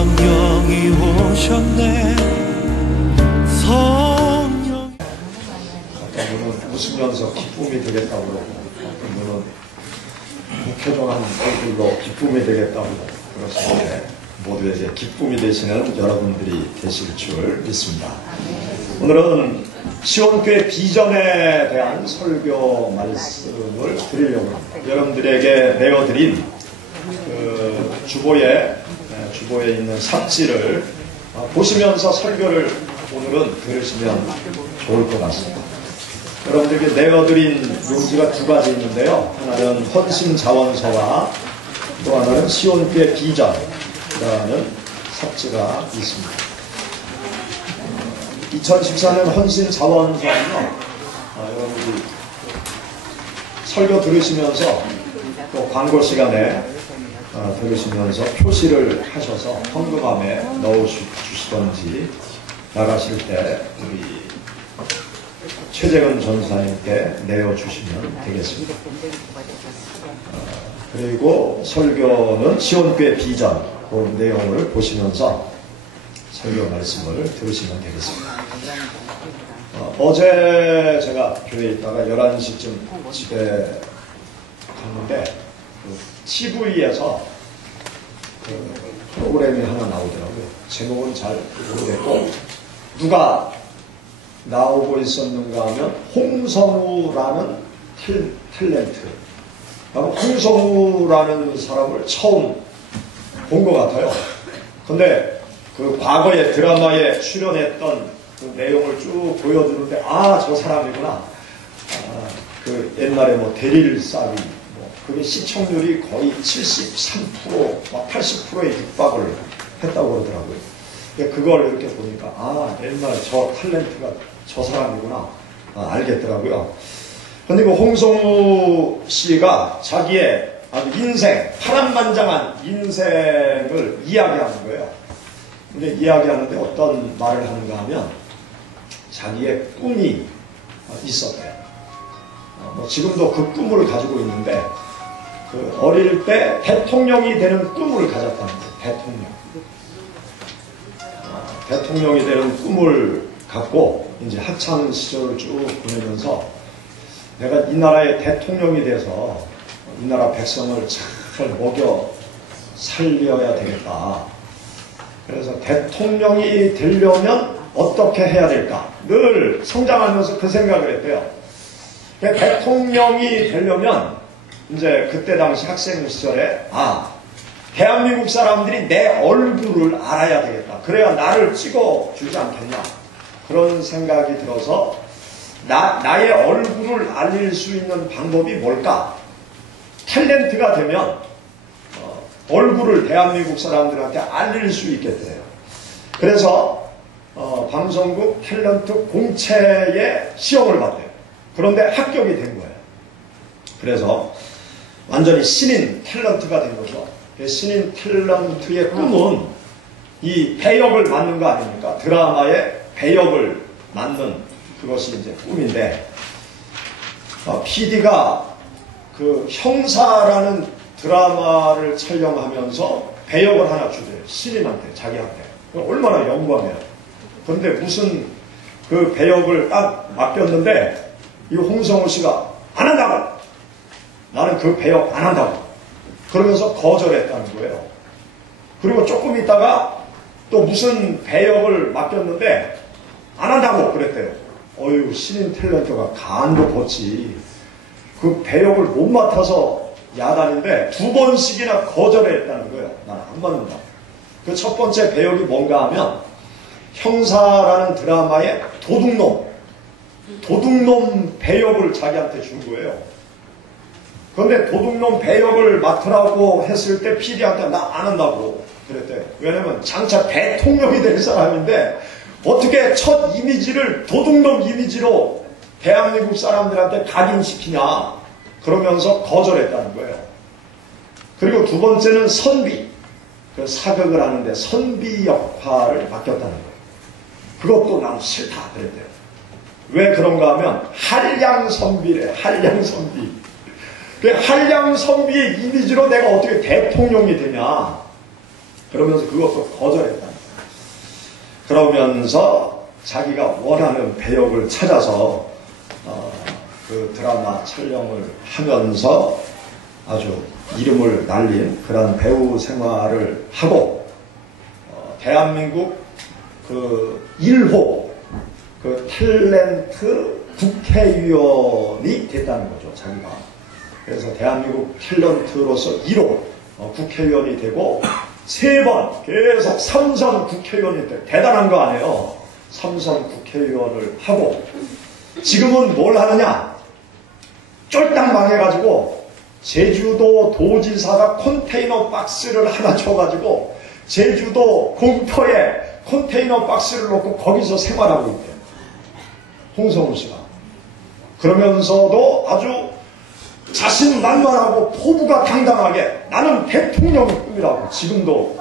성령이 오셨네. 성령. 어떤 분은 웃으면서 기쁨이 되겠다고 그러고, 어떤 분은 무표정한 얼굴로 기쁨이 되겠다고 그러시는데, 모두에게 기쁨이 되시는 여러분들이 되실 줄 믿습니다. 오늘은 시온교회 비전에 대한 설교 말씀을 드리려고 합니다. 여러분들에게 내어드린 그 주보에 있는 삽지를 보시면서 설교를 오늘은 들으시면 좋을 것 같습니다. 여러분들에게 내어드린 용지가 두 가지 있는데요. 하나는 헌신자원서와 또 하나는 시온교회 비전이라는 삽지가 있습니다. 2014년 헌신자원서는요, 여러분들이 설교 들으시면서 또 광고 시간에 들으시면서 표시를 하셔서 헌금함에 넣어주시던지 나가실 때 우리 최재근 전사님께 내어주시면 되겠습니다. 그리고 설교는 시온교회 비전 그 내용을 보시면서 설교 말씀을 들으시면 되겠습니다. 어제 제가 교회에 있다가 11시쯤 집에 갔는데 그 TV에서 그 프로그램이 하나 나오더라고요. 제목은 잘 모르겠고 누가 나오고 있었는가 하면 홍성우라는 탤런트. 홍성우라는 사람을 처음 본 것 같아요. 근데 그 과거의 드라마에 출연했던 그 내용을 쭉 보여주는데, 저 사람이구나. 그 옛날에 뭐 대릴사위, 그게 시청률이 거의 73%, 80%에 육박을 했다고 그러더라고요. 그걸 이렇게 보니까, 옛날 저 탤런트가 저 사람이구나. 알겠더라고요. 근데 그 홍성우 씨가 자기의 아주 인생, 파란만장한 인생을 이야기하는 거예요. 근데 이야기하는데 어떤 말을 하는가 하면 자기의 꿈이 있었대요. 지금도 그 꿈을 가지고 있는데 그 어릴 때 대통령이 되는 꿈을 가졌다는 거예요. 대통령이 되는 꿈을 갖고 이제 학창 시절을 쭉 보내면서 내가 이 나라의 대통령이 돼서 이 나라 백성을 잘 먹여 살려야 되겠다. 그래서 대통령이 되려면 어떻게 해야 될까? 늘 성장하면서 그 생각을 했대요. 대통령이 되려면 이제 그때 당시 학생 시절에 대한민국 사람들이 내 얼굴을 알아야 되겠다. 그래야 나를 찍어주지 않겠나. 그런 생각이 들어서 나의 얼굴을 알릴 수 있는 방법이 뭘까? 탤런트가 되면 얼굴을 대한민국 사람들한테 알릴 수 있겠대요. 그래서 방송국 탤런트 공채에 시험을 봤대요. 그런데 합격이 된 거예요. 그래서 완전히 신인 탤런트가 된 거죠. 신인 탤런트의 꿈은 이 배역을 맡는 거 아닙니까? 드라마의 배역을 맡는 그것이 이제 꿈인데, PD가 그 형사라는 드라마를 촬영하면서 배역을 하나 주대요. 신인한테, 자기한테. 얼마나 영광이에요. 그런데 무슨 그 배역을 딱 맡겼는데 이 홍성우 씨가 안 한다고! 나는 그 배역 안 한다고! 그러면서 거절했다는 거예요. 그리고 조금 있다가 또 무슨 배역을 맡겼는데 안 한다고 그랬대요. 어휴, 신인 탤런트가 간도 벗지. 그 배역을 못 맡아서 야단인데 2번씩이나 거절했다는 거예요. 나는 안 받는다. 그 첫 번째 배역이 뭔가 하면 형사라는 드라마의 도둑놈 배역을 자기한테 준 거예요. 그런데 도둑놈 배역을 맡으라고 했을 때 PD한테 나 안 한다고 그랬대요. 왜냐면 장차 대통령이 될 사람인데 어떻게 첫 이미지를 도둑놈 이미지로 대한민국 사람들한테 각인시키냐. 그러면서 거절했다는 거예요. 그리고 두 번째는 선비. 그 사극을 하는데 선비 역할을 맡겼다는 거예요. 그것도 난 싫다 그랬대요. 왜 그런가 하면 한량선비래. 한량선비. 그 한량선비의 이미지로 내가 어떻게 대통령이 되냐. 그러면서 그것도 거절했다. 그러면서 자기가 원하는 배역을 찾아서 그 드라마 촬영을 하면서 아주 이름을 날린 그런 배우 생활을 하고 대한민국 그 1호 그 탤런트 국회의원이 됐다는 거죠, 자기가. 그래서 대한민국 탤런트로서 1호 국회의원이 되고 3번 계속 3선 국회의원이 돼. 대단한 거 아니에요. 3선 국회의원을 하고 지금은 뭘 하느냐? 쫄딱 망해가지고 제주도 도지사가 컨테이너 박스를 하나 줘가지고 제주도 공터에 컨테이너 박스를 놓고 거기서 생활하고 있대요. 홍성우 씨가. 그러면서도 아주 자신만만하고 포부가 당당하게 나는 대통령의 꿈이라고 지금도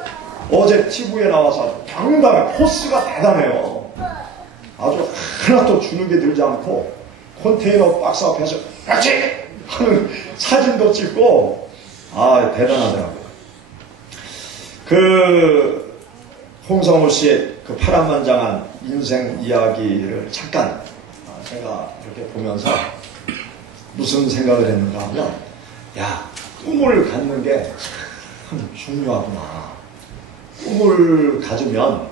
어제 TV에 나와서 당당해. 포스가 대단해요. 아주 하나도 주눅이 들지 않고 컨테이너 박스 앞에서 그렇지! 하는 사진도 찍고 대단하더라고요. 그 홍성우 씨의 그 파란만장한 인생 이야기를 잠깐 제가 이렇게 보면서 무슨 생각을 했는가 하면 꿈을 갖는 게 참 중요하구나. 꿈을 가지면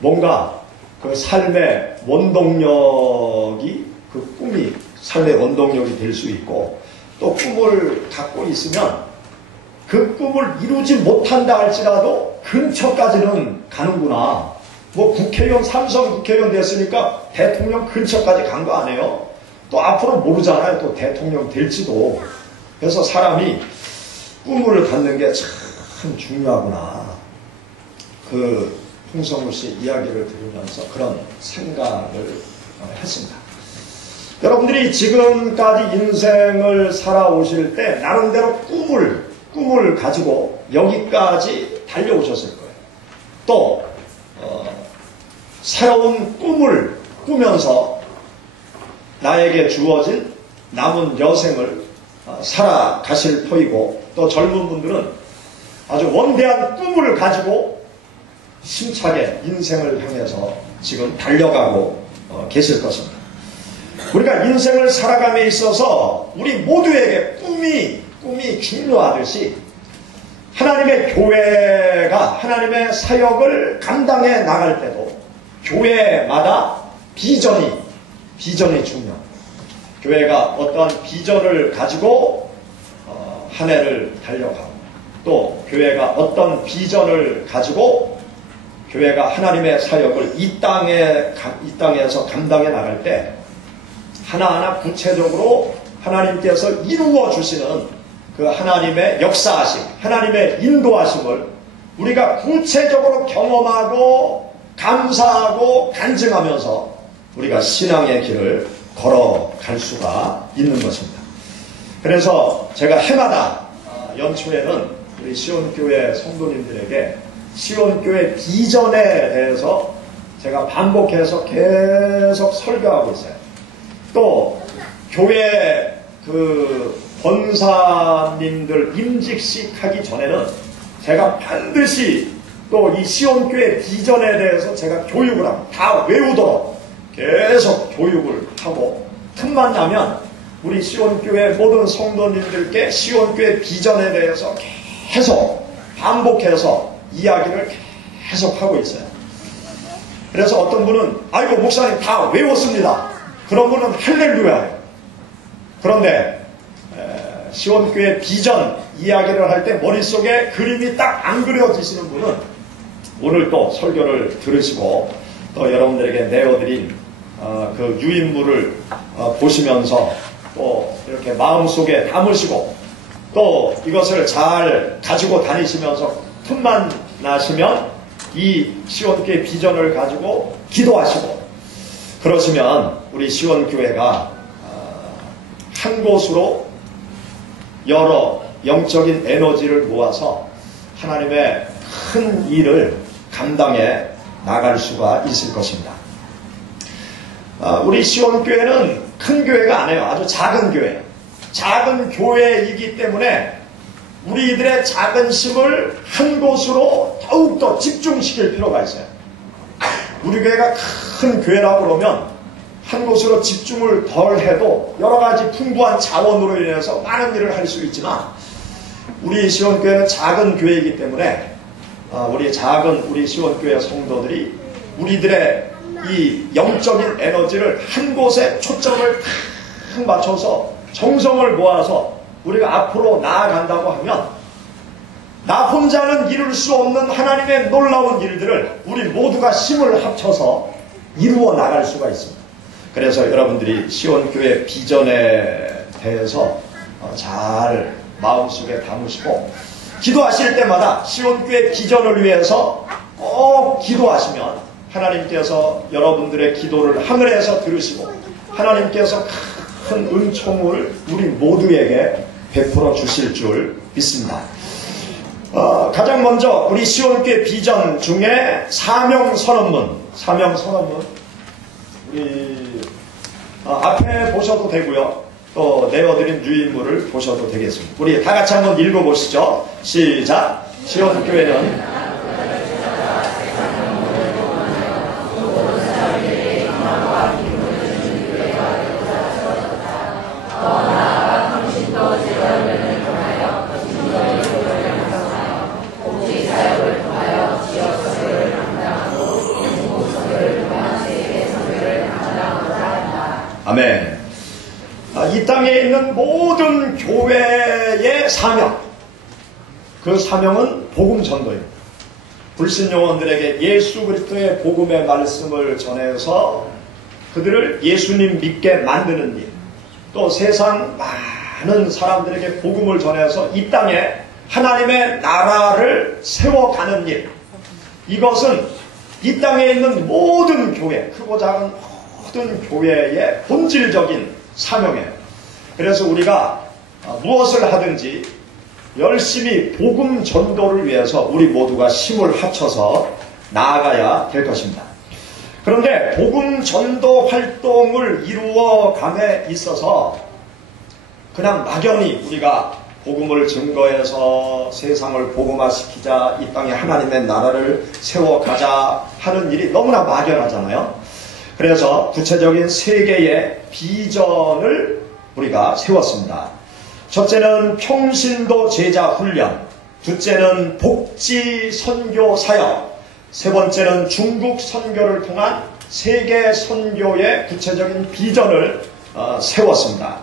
뭔가 그 삶의 원동력이 그 꿈이 삶의 원동력이 될 수 있고 또 꿈을 갖고 있으면 그 꿈을 이루지 못한다 할지라도 근처까지는 가는구나. 뭐 국회의원, 3선 국회의원 됐으니까 대통령 근처까지 간 거 아니에요? 또 앞으로 모르잖아요. 또 대통령 될지도. 그래서 사람이 꿈을 갖는 게 참 중요하구나. 그 홍성우 씨 이야기를 들으면서 그런 생각을 했습니다. 여러분들이 지금까지 인생을 살아오실 때 나름대로 꿈을 가지고 여기까지 달려오셨을 거예요. 또 새로운 꿈을 꾸면서 나에게 주어진 남은 여생을 살아가실 터이고 또 젊은 분들은 아주 원대한 꿈을 가지고 힘차게 인생을 향해서 지금 달려가고 계실 것입니다. 우리가 인생을 살아감에 있어서 우리 모두에게 꿈이 중요하듯이 하나님의 교회가 하나님의 사역을 감당해 나갈 때도 교회마다 비전이 중요합니다. 교회가 어떠한 비전을 가지고 한 해를 달려가고 또 교회가 어떤 비전을 가지고 교회가 하나님의 사역을 이 땅에서 감당해 나갈 때 하나하나 구체적으로 하나님께서 이루어 주시는 그 하나님의 역사하심, 하나님의 인도하심을 우리가 구체적으로 경험하고 감사하고 간증하면서 우리가 신앙의 길을 걸어갈 수가 있는 것입니다. 그래서 제가 해마다 연초에는 우리 시온교회 성도님들에게 시온교회 비전에 대해서 제가 반복해서 계속 설교하고 있어요. 또 교회 그 권사님들 임직식 하기 전에는 제가 반드시 또 이 시온교회 비전에 대해서 제가 교육을 하고 다 외우도록 계속 교육을 하고 틈만 나면 우리 시온교회 모든 성도님들께 시온교회 비전에 대해서 계속 반복해서 이야기를 계속 하고 있어요. 그래서 어떤 분은 아이고 목사님 다 외웠습니다. 그런 분은 할렐루야예요. 그런데 시온교회 비전 이야기를 할 때 머릿속에 그림이 딱 안 그려지시는 분은 오늘 또 설교를 들으시고 또 여러분들에게 내어드린 그 유인물을 보시면서 또 이렇게 마음속에 담으시고 또 이것을 잘 가지고 다니시면서 틈만 나시면 이 시온교회 비전을 가지고 기도하시고 그러시면 우리 시온교회가 한 곳으로 여러 영적인 에너지를 모아서 하나님의 큰 일을 감당해 나갈 수가 있을 것입니다. 우리 시온교회는 큰 교회가 아니에요. 아주 작은 교회. 작은 교회이기 때문에 우리들의 작은 힘을 한 곳으로 더욱더 집중시킬 필요가 있어요. 우리 교회가 큰 교회라고 그러면 한 곳으로 집중을 덜 해도 여러 가지 풍부한 자원으로 인해서 많은 일을 할 수 있지만, 우리 시원교회는 작은 교회이기 때문에 우리 시원교회 성도들이 우리들의 이 영적인 에너지를 한 곳에 초점을 탁 맞춰서 정성을 모아서 우리가 앞으로 나아간다고 하면, 나 혼자는 이룰 수 없는 하나님의 놀라운 일들을 우리 모두가 힘을 합쳐서 이루어 나갈 수가 있습니다. 그래서 여러분들이 시온교회 비전에 대해서 잘 마음속에 담으시고, 기도하실 때마다 시온교회 비전을 위해서 꼭 기도하시면 하나님께서 여러분들의 기도를 하늘에서 들으시고 하나님께서 큰 은총을 우리 모두에게 베풀어 주실 줄 믿습니다. 가장 먼저 우리 시온교회 비전 중에 사명선언문, 우리 앞에 보셔도 되고요, 또 내어드린 유인물을 보셔도 되겠습니다. 우리 다 같이 한번 읽어보시죠. 시작. 시온교회는 아멘. 이 땅에 있는 모든 교회의 사명, 그 사명은 복음 전도입니다. 불신 영혼들에게 예수 그리스도의 복음의 말씀을 전해서 그들을 예수님 믿게 만드는 일, 또 세상 많은 사람들에게 복음을 전해서 이 땅에 하나님의 나라를 세워가는 일, 이것은 이 땅에 있는 모든 교회, 크고 작은 모든 교회의 본질적인 사명이에요. 그래서 우리가 무엇을 하든지 열심히 복음 전도를 위해서 우리 모두가 힘을 합쳐서 나아가야 될 것입니다. 그런데 복음 전도 활동을 이루어감에 있어서 그냥 막연히 우리가 복음을 증거해서 세상을 복음화시키자, 이 땅에 하나님의 나라를 세워가자 하는 일이 너무나 막연하잖아요. 그래서 구체적인 3개의 비전을 우리가 세웠습니다. 첫째는 평신도 제자 훈련, 둘째는 복지 선교 사역, 세 번째는 중국 선교를 통한 세계 선교의 구체적인 비전을 세웠습니다.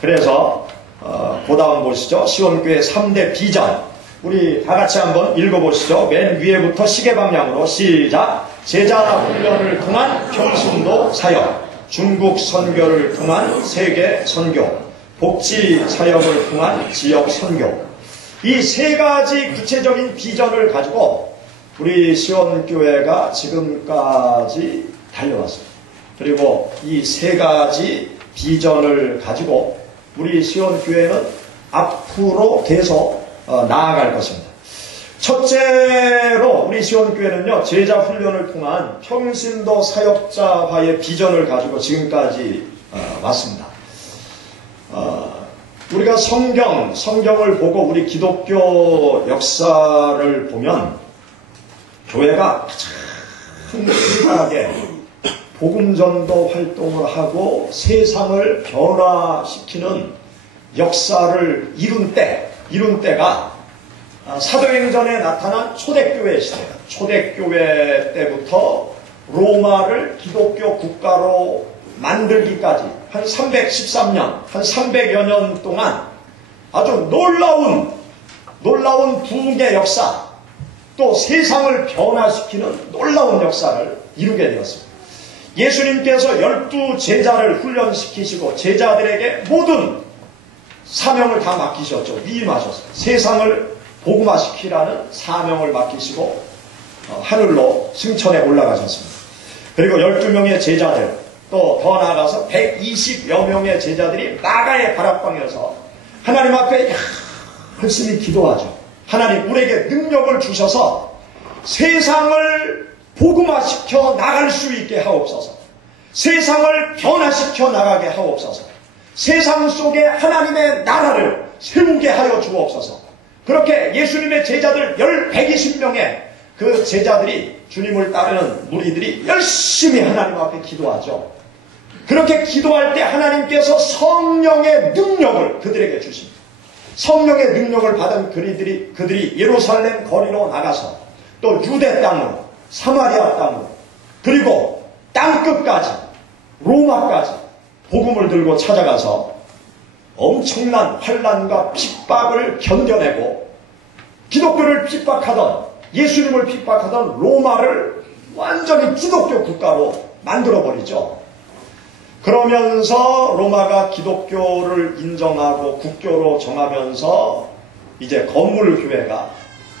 그래서 그 다음 보시죠. 시온교회 3대 비전, 우리 다 같이 한번 읽어보시죠. 맨 위에부터 시계 방향으로 시작. 제자 훈련을 통한 평신도 사역, 중국 선교를 통한 세계 선교, 복지 사역을 통한 지역 선교. 이 3가지 구체적인 비전을 가지고 우리 시온교회가 지금까지 달려왔습니다. 그리고 이 3가지 비전을 가지고 우리 시온교회는 앞으로 계속 나아갈 것입니다. 첫째로 우리 시온교회는요, 제자 훈련을 통한 평신도 사역자화의 비전을 가지고 지금까지 왔습니다. 우리가 성경을 보고 우리 기독교 역사를 보면 교회가 가장 크게 복음전도 활동을 하고 세상을 변화시키는 역사를 이룬 때가 사도행전에 나타난 초대교회 시대예요. 초대교회 때부터 로마를 기독교 국가로 만들기까지 한 313년, 한 300여 년 동안 아주 놀라운 부흥의 역사, 또 세상을 변화시키는 놀라운 역사를 이루게 되었습니다. 예수님께서 12제자를 훈련시키시고 제자들에게 모든 사명을 다 맡기셨죠. 위임하셨어요. 세상을 복음화시키라는 사명을 맡기시고 하늘로 승천에 올라가셨습니다. 그리고 12명의 제자들, 또 더 나아가서 120여 명의 제자들이 나가의 다락방에서 하나님 앞에 열심히 기도하죠. 하나님, 우리에게 능력을 주셔서 세상을 복음화시켜 나갈 수 있게 하옵소서. 세상을 변화시켜 나가게 하옵소서. 세상 속에 하나님의 나라를 세우게 하여 주옵소서. 그렇게 예수님의 제자들 120명의 그 제자들이 주님을 따르는 무리들이 열심히 하나님 앞에 기도하죠. 그렇게 기도할 때 하나님께서 성령의 능력을 그들에게 주십니다. 성령의 능력을 받은 그들이 예루살렘 거리로 나가서 또 유대 땅으로, 사마리아 땅으로, 그리고 땅끝까지, 로마까지 복음을 들고 찾아가서 엄청난 환난과 핍박을 견뎌내고 기독교를 핍박하던, 예수님을 핍박하던 로마를 완전히 기독교 국가로 만들어버리죠. 그러면서 로마가 기독교를 인정하고 국교로 정하면서 이제 건물교회가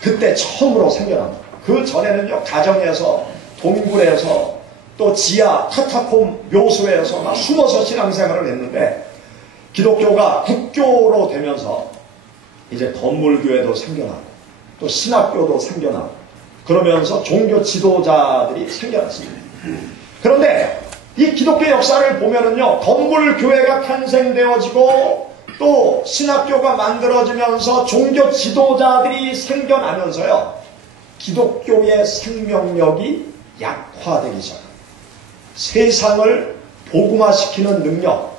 그때 처음으로 생겨납니다. 그 전에는요, 가정에서, 동굴에서, 또 지하, 카타콤 묘소에서 막 숨어서 신앙생활을 했는데, 기독교가 국교로 되면서 이제 건물교회도 생겨나고, 또 신학교도 생겨나고, 그러면서 종교 지도자들이 생겨났습니다. 그런데 이 기독교 역사를 보면은요, 건물교회가 탄생되어지고, 또 신학교가 만들어지면서 종교 지도자들이 생겨나면서요, 기독교의 생명력이 약화되기 시작합니다. 세상을 복음화시키는 능력,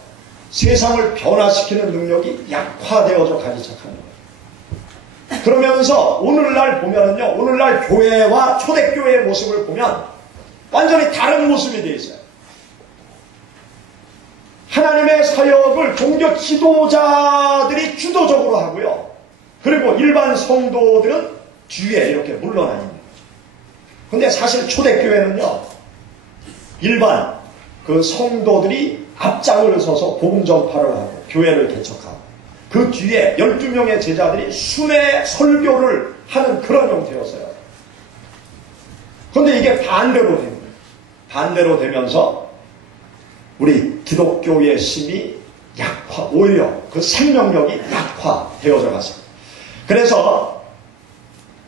세상을 변화시키는 능력이 약화되어져 가기 시작하는 거예요. 그러면서 오늘날 보면은요, 오늘날 교회와 초대교회의 모습을 보면 완전히 다른 모습이 되어 있어요. 하나님의 사역을 종교 지도자들이 주도적으로 하고요. 그리고 일반 성도들은 뒤에 이렇게 물러나 있는 거죠. 근데 사실 초대교회는요, 일반 그 성도들이 앞장을 서서 복음 전파를 하고 교회를 개척하고 그 뒤에 12명의 제자들이 순회 설교를 하는 그런 형태였어요. 그런데 이게 반대로 된 거예요. 반대로 되면서 우리 기독교의 힘이 오히려 그 생명력이 약화되어져 갔습니다. 그래서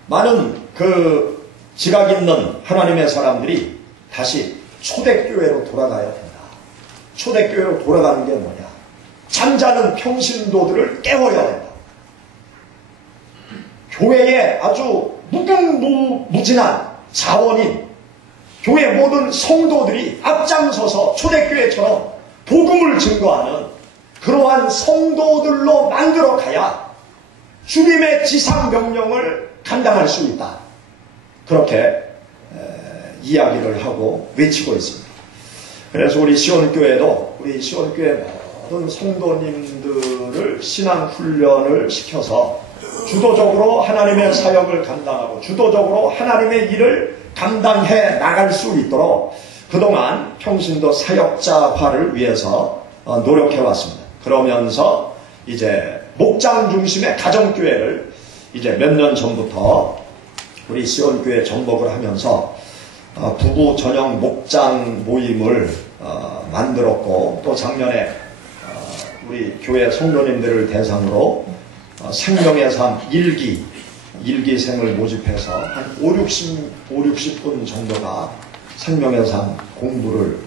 많은 그 지각 있는 하나님의 사람들이 다시 초대교회로 돌아가야 된다. 초대교회로 돌아가는 게 뭐냐? 잠자는 평신도들을 깨워야 된다. 교회에 아주 무궁무진한 자원인 교회 모든 성도들이 앞장서서 초대교회처럼 복음을 증거하는 그러한 성도들로 만들어 가야 주님의 지상명령을 감당할 수 있다. 그렇게 이야기를 하고 외치고 있습니다. 그래서 우리 시온교회도 우리 시온교회 모든 성도님들을 신앙훈련을 시켜서 주도적으로 하나님의 사역을 감당하고 주도적으로 하나님의 일을 감당해 나갈 수 있도록 그동안 평신도 사역자화를 위해서 노력해 왔습니다. 그러면서 이제 목장 중심의 가정교회를 이제 몇 년 전부터 우리 시온교회 전복을 하면서 부부 전용 목장 모임을 만들었고, 또 작년에 우리 교회 성도님들을 대상으로 생명의 삶 일기생을 모집해서 한 50분 정도가 생명의 삶 공부를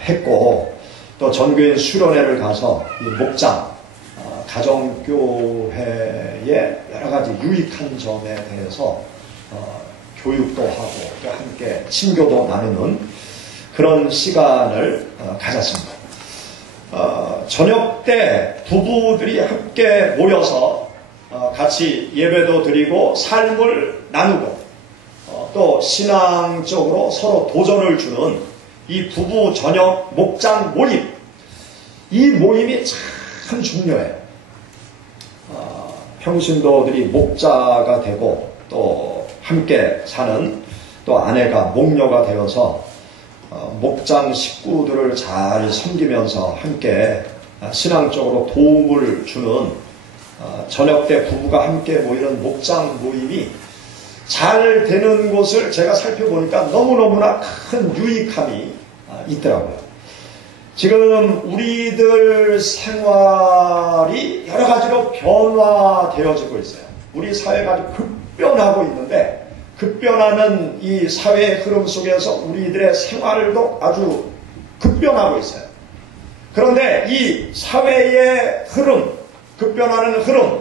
했고, 또 전교인 수련회를 가서 이 목장 가정교회의 여러 가지 유익한 점에 대해서 교육도 하고 또 함께 친교도 나누는 그런 시간을 가졌습니다. 저녁 때 부부들이 함께 모여서 같이 예배도 드리고 삶을 나누고 또 신앙적으로 서로 도전을 주는 이 부부 저녁 목장 모임, 이 모임이 참 중요해요. 평신도들이 목자가 되고 또 함께 사는 또 아내가 목녀가 되어서 목장 식구들을 잘 섬기면서 함께 신앙적으로 도움을 주는 저녁 때 부부가 함께 모이는 목장 모임이 잘 되는 곳을 제가 살펴보니까 너무너무나 큰 유익함이 있더라고요. 지금 우리들 생활이 여러 가지로 변화되어지고 있어요. 우리 사회가 아주 급변하고 있는데, 급변하는 이 사회의 흐름 속에서 우리들의 생활도 아주 급변하고 있어요. 그런데 이 사회의 흐름, 급변하는 흐름,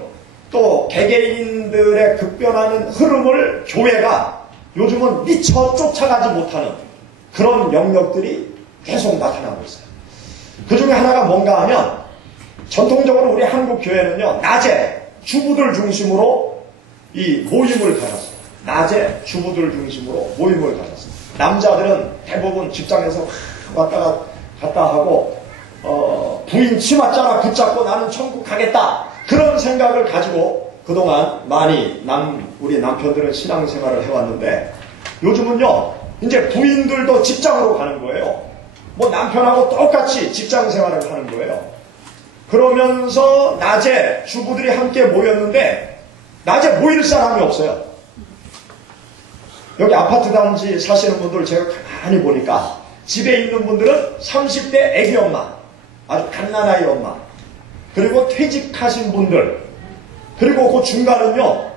또 개개인 남편들의 급변하는 흐름을 교회가 요즘은 미처 쫓아가지 못하는 그런 영역들이 계속 나타나고 있어요. 그 중에 하나가 뭔가 하면 전통적으로 우리 한국 교회는요, 낮에 주부들 중심으로 이 모임을 가졌어요. 낮에 주부들 중심으로 모임을 가졌어요. 남자들은 대부분 직장에서 왔다 갔다 하고 부인 치맛자락 붙잡고 나는 천국 가겠다, 그런 생각을 가지고 그동안 많이 우리 남편들은 신앙생활을 해왔는데, 요즘은요 이제 부인들도 직장으로 가는 거예요. 뭐 남편하고 똑같이 직장생활을 하는 거예요. 그러면서 낮에 주부들이 함께 모였는데 낮에 모일 사람이 없어요. 여기 아파트 단지 사시는 분들 제가 가만히 보니까 집에 있는 분들은 30대 애기 엄마, 아주 갓난아이 엄마, 그리고 퇴직하신 분들, 그리고 그 중간은요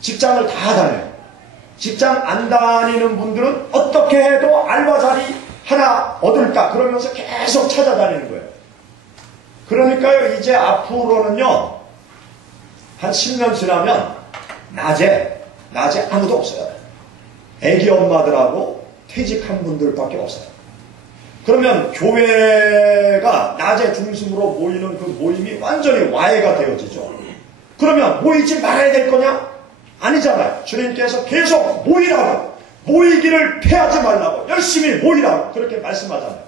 직장을 다 다녀요. 직장 안 다니는 분들은 어떻게 해도 알바 자리 하나 얻을까 그러면서 계속 찾아다니는 거예요. 그러니까요, 이제 앞으로는요 한 10년 지나면 낮에 아무도 없어요. 애기 엄마들하고 퇴직한 분들밖에 없어요. 그러면 교회가 낮에 중심으로 모이는 그 모임이 완전히 와해가 되어지죠. 그러면 모이지 말아야 될 거냐? 아니잖아요. 주님께서 계속 모이라고, 모이기를 패하지 말라고, 열심히 모이라고 그렇게 말씀하잖아요.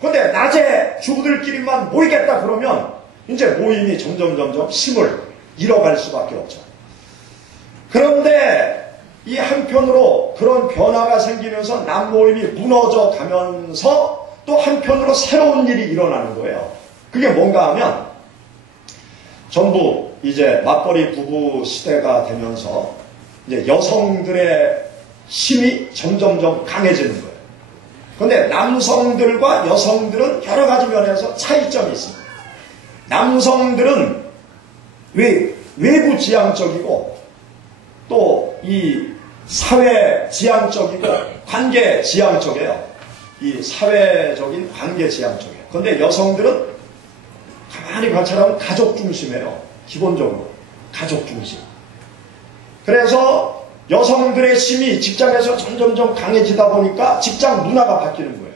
그런데 낮에 주부들끼리만 모이겠다 그러면 이제 모임이 점점 힘을 잃어갈 수밖에 없죠. 그런데 이 한편으로 그런 변화가 생기면서 남모임이 무너져 가면서 또 한편으로 새로운 일이 일어나는 거예요. 그게 뭔가 하면 전부 이제 맞벌이 부부 시대가 되면서 이제 여성들의 힘이 점점 강해지는 거예요. 그런데 남성들과 여성들은 여러 가지 면에서 차이점이 있습니다. 남성들은 외부 지향적이고 또 이 사회 지향적이고 관계 지향적이에요. 이 사회적인 관계 지향적이에요. 그런데 여성들은 가만히 관찰하면 가족 중심이에요. 기본적으로 가족 중심. 그래서 여성들의 힘이 직장에서 점점 강해지다 보니까 직장 문화가 바뀌는 거예요.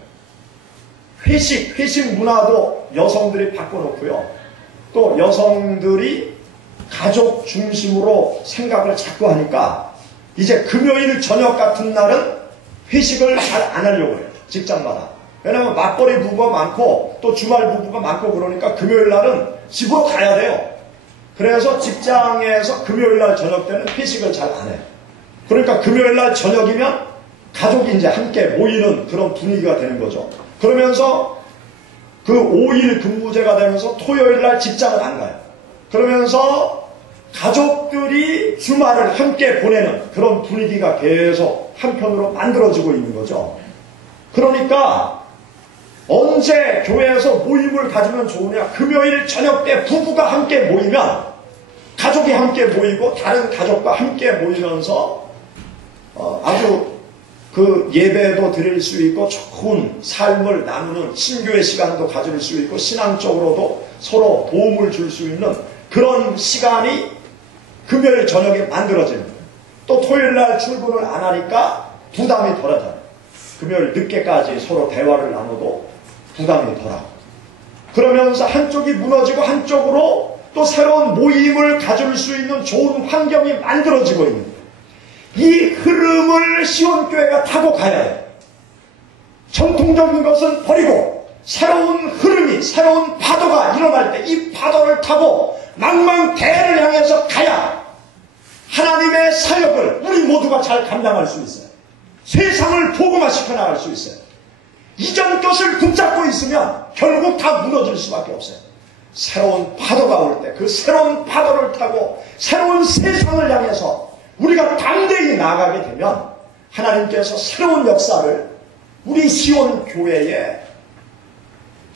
회식 문화도 여성들이 바꿔놓고요. 또 여성들이 가족 중심으로 생각을 자꾸 하니까 이제 금요일 저녁 같은 날은 회식을 잘 안 하려고 해요. 직장마다. 왜냐하면 맞벌이 부부가 많고 또 주말 부부가 많고 그러니까 금요일 날은 집으로 가야 돼요. 그래서 직장에서 금요일 날 저녁 때는 회식을 잘 안 해요. 그러니까 금요일 날 저녁이면 가족이 이제 함께 모이는 그런 분위기가 되는 거죠. 그러면서 그 5일 근무제가 되면서 토요일 날 직장을 안 가요. 그러면서 가족들이 주말을 함께 보내는 그런 분위기가 계속 한편으로 만들어지고 있는 거죠. 그러니까 언제 교회에서 모임을 가지면 좋으냐? 금요일 저녁 때 부부가 함께 모이면 가족이 함께 모이고 다른 가족과 함께 모이면서 아주 그 예배도 드릴 수 있고 좋은 삶을 나누는 신교의 시간도 가질 수 있고 신앙적으로도 서로 도움을 줄 수 있는 그런 시간이 금요일 저녁에 만들어지는 거예요. 또 토요일 날 출근을 안 하니까 부담이 덜하잖아요. 금요일 늦게까지 서로 대화를 나눠도 부담이 덜하고. 그러면서 한쪽이 무너지고 한쪽으로 또 새로운 모임을 가질 수 있는 좋은 환경이 만들어지고 있는 거예요. 이 흐름을 시온교회가 타고 가야 해요. 전통적인 것은 버리고 새로운 흐름이, 새로운 파도가 일어날 때 이 파도를 타고 망망대해를 향해서 가야 하나님의 사역을 우리 모두가 잘 감당할 수 있어요. 세상을 복음화시켜 나갈 수 있어요. 이전 것을 붙잡고 있으면 결국 다 무너질 수밖에 없어요. 새로운 파도가 올 때 그 새로운 파도를 타고 새로운 세상을 향해서 우리가 담대히 나아가게 되면 하나님께서 새로운 역사를 우리 시온 교회에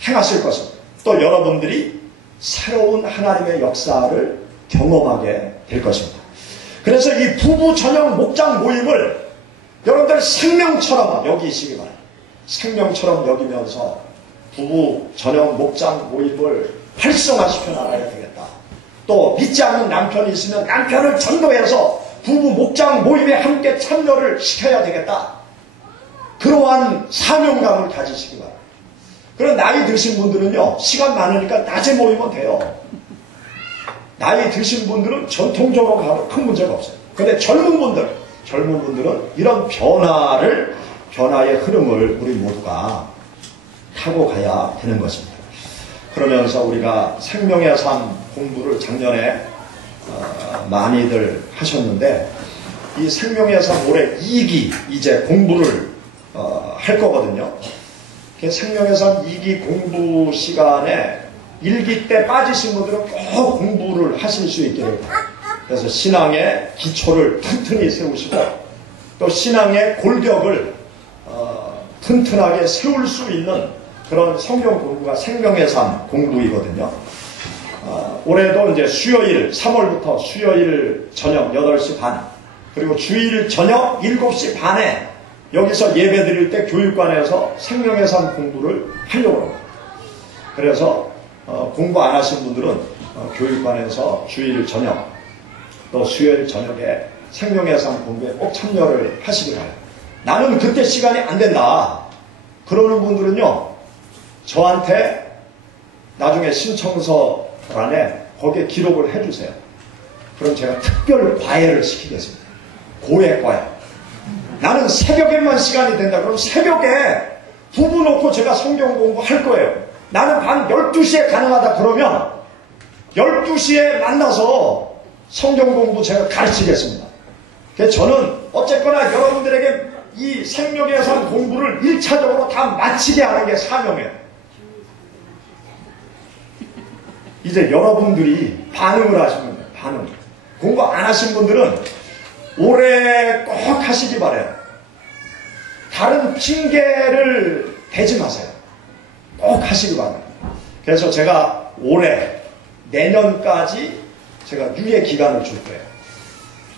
행하실 것입니다. 또 여러분들이 새로운 하나님의 역사를 경험하게 될 것입니다. 그래서 이 부부 전용 목장 모임을 여러분들 생명처럼 여기시기 바랍니다. 생명처럼 여기면서 부부 전용 목장 모임을 활성화시켜 나가야 되겠다. 또 믿지 않는 남편이 있으면 남편을 전도해서 부부 목장 모임에 함께 참여를 시켜야 되겠다. 그러한 사명감을 가지시기 바랍니다. 그런 나이 드신 분들은요, 시간 많으니까 낮에 모이면 돼요. 나이 드신 분들은 전통적으로 가도 큰 문제가 없어요. 근데 젊은 분들은 이런 변화의 흐름을 우리 모두가 타고 가야 되는 것입니다. 그러면서 우리가 생명의 삶 공부를 작년에 많이들 하셨는데, 이 생명의 삶 올해 2기 이제 공부를 할 거거든요. 생명의 삶 2기 공부 시간에 1기 때 빠지신 분들은 꼭 공부를 하실 수 있기를. 그래서 신앙의 기초를 튼튼히 세우시고 또 신앙의 골격을 튼튼하게 세울 수 있는 그런 성경 공부가 생명의 삶 공부이거든요. 올해도 이제 수요일 3월부터 수요일 저녁 8시 반 그리고 주일 저녁 7시 반에 여기서 예배 드릴 때 교육관에서 생명의 삶 공부를 하려고 합니다. 그래서 공부 안 하신 분들은 교육관에서 주일 저녁 또 수요일 저녁에 생명의 삶 공부에 꼭 참여를 하시기 바랍니다. 나는 그때 시간이 안 된다 그러는 분들은요, 저한테 나중에 신청서란에 거기에 기록을 해주세요. 그럼 제가 특별 과외를 시키겠습니다. 고액 과외. 나는 새벽에만 시간이 된다. 그럼 새벽에 부부 놓고 제가 성경 공부할 거예요. 나는 밤 12시에 가능하다. 그러면 12시에 만나서 성경 공부 제가 가르치겠습니다. 그래서 저는 어쨌거나 여러분들에게 이 생명의 삶 공부를 1차적으로 다 마치게 하는 게 사명이에요. 이제 여러분들이 반응을 하시면 돼요. 반응. 공부 안 하신 분들은 올해 꼭 하시기 바라요. 다른 핑계를 대지 마세요. 꼭 하시기 바랍니다. 그래서 제가 올해 내년까지 제가 유예 기간을 줄 거예요.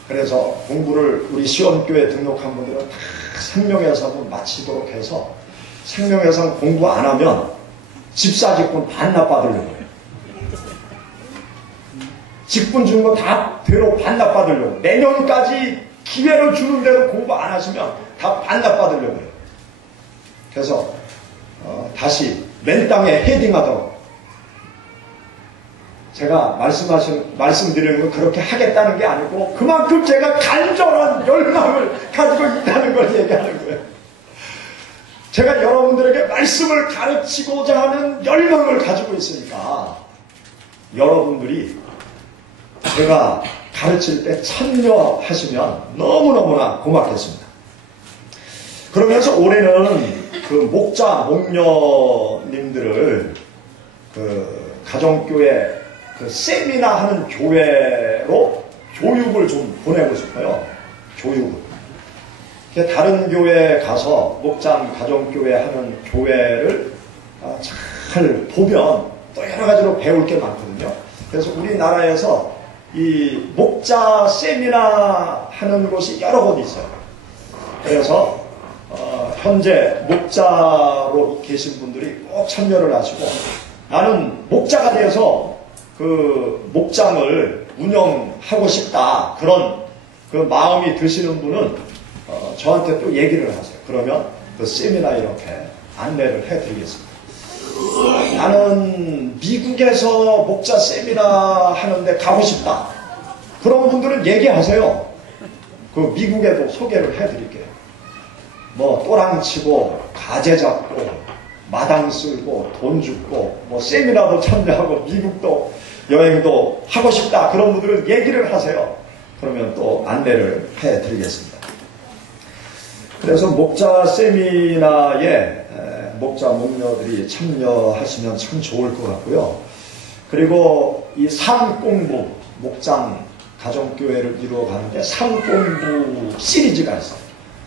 그래서 공부를 우리 시원교회 등록한 분들은 다 생명의 삶을 마치도록 해서 생명의 삶 공부 안 하면 집사직분 반납받으려고 해요. 직분 준 거 다 되로 반납받으려고. 내년까지 기회를 주는데도 공부 안 하시면 다 반납받으려고 해요. 그래서 다시 맨 땅에 헤딩하도록 제가 말씀드리는 건 그렇게 하겠다는 게 아니고 그만큼 제가 간절한 열망을 가지고 있다는 걸 얘기하는 거예요. 제가 여러분들에게 말씀을 가르치고자 하는 열망을 가지고 있으니까 여러분들이 제가 가르칠 때 참여하시면 너무너무나 고맙겠습니다. 그러면서 올해는 그 목자님들을 그 가정교회 그 세미나 하는 교회로 교육을 좀 보내고 싶어요. 교육을. 다른 교회에 가서 목장 가정교회 하는 교회를 잘 보면 또 여러 가지로 배울 게 많거든요. 그래서 우리나라에서 이 목자 세미나 하는 곳이 여러 곳 있어요. 그래서 현재 목자로 계신 분들이 꼭 참여를 하시고 나는 목자가 돼서 그 목장을 운영하고 싶다 그런 그 마음이 드시는 분은 저한테 또 얘기를 하세요. 그러면 그 세미나 이렇게 안내를 해드리겠습니다. 나는 미국에서 목자 세미나 하는데 가고 싶다. 그런 분들은 얘기하세요. 그 미국에도 소개를 해드릴게요. 뭐 또랑치고 가재 잡고 마당 쓸고 돈 줍고 뭐 세미나도 참여하고 미국도 여행도 하고 싶다. 그런 분들은 얘기를 하세요. 그러면 또 안내를 해드리겠습니다. 그래서 목자 세미나에 목자 목녀들이 참여하시면 참 좋을 것 같고요. 그리고 이 삶공부, 목장 가정교회를 이루어가는데 삶공부 시리즈가 있어요.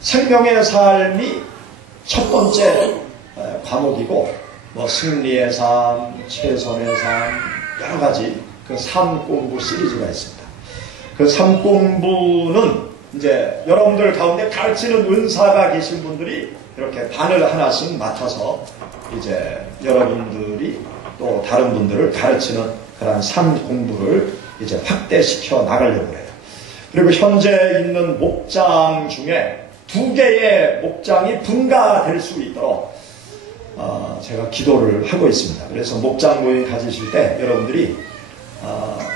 생명의 삶이 첫 번째 과목이고 뭐 승리의 삶, 최선의 삶 여러 가지 그 삶공부 시리즈가 있습니다. 그 삶공부는 이제 여러분들 가운데 가르치는 은사가 계신 분들이 이렇게 반을 하나씩 맡아서 이제 여러분들이 또 다른 분들을 가르치는 그런 삶 공부를 이제 확대시켜 나가려고 해요. 그리고 현재 있는 목장 중에 2개의 목장이 분가될 수 있도록 제가 기도를 하고 있습니다. 그래서 목장 모임 가지실 때 여러분들이